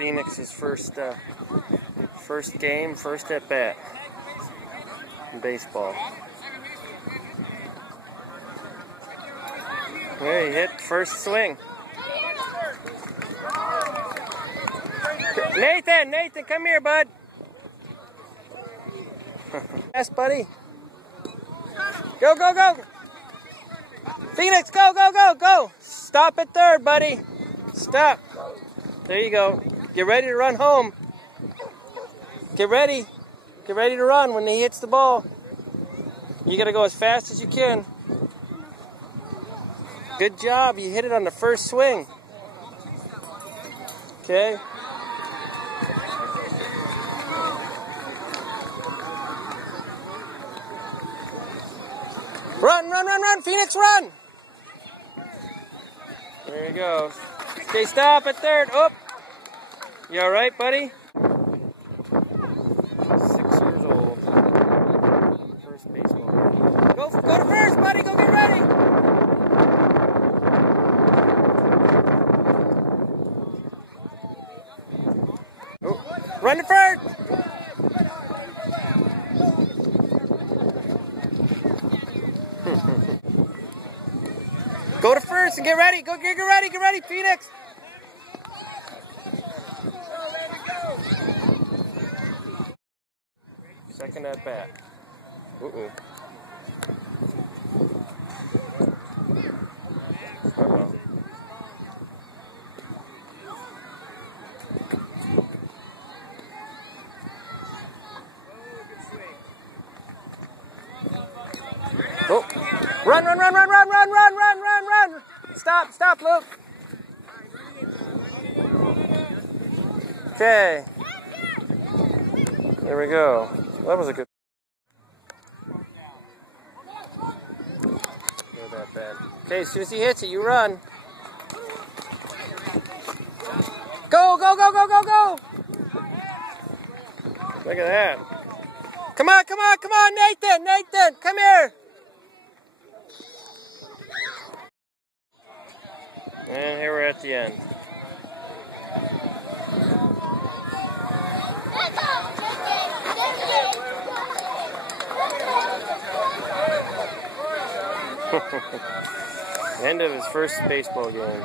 Phoenix's first game, first at bat in baseball. There he hit first swing. Nathan, come here, bud. Yes, buddy. Go. Phoenix, go. Stop at third, buddy. Stop. There you go. Get ready to run home. Get ready. Get ready to run when he hits the ball. You got to go as fast as you can. Good job. You hit it on the first swing. Okay. Run, Phoenix, run! There he goes. Okay, stop at third. Oh! You all right, buddy? 6 years old. First baseball. Go to first, buddy. Go get ready. Oh. Run to first. Go to first and get ready. Get ready, Phoenix. Second at bat. Uh-oh. Oh. Run. Stop, Luke. Okay. There we go. That was a good. Not that bad. Okay, as soon as he hits it, you run. Go. Look at that. Come on, Nathan, come here. And here we're at the end. End of his first baseball game.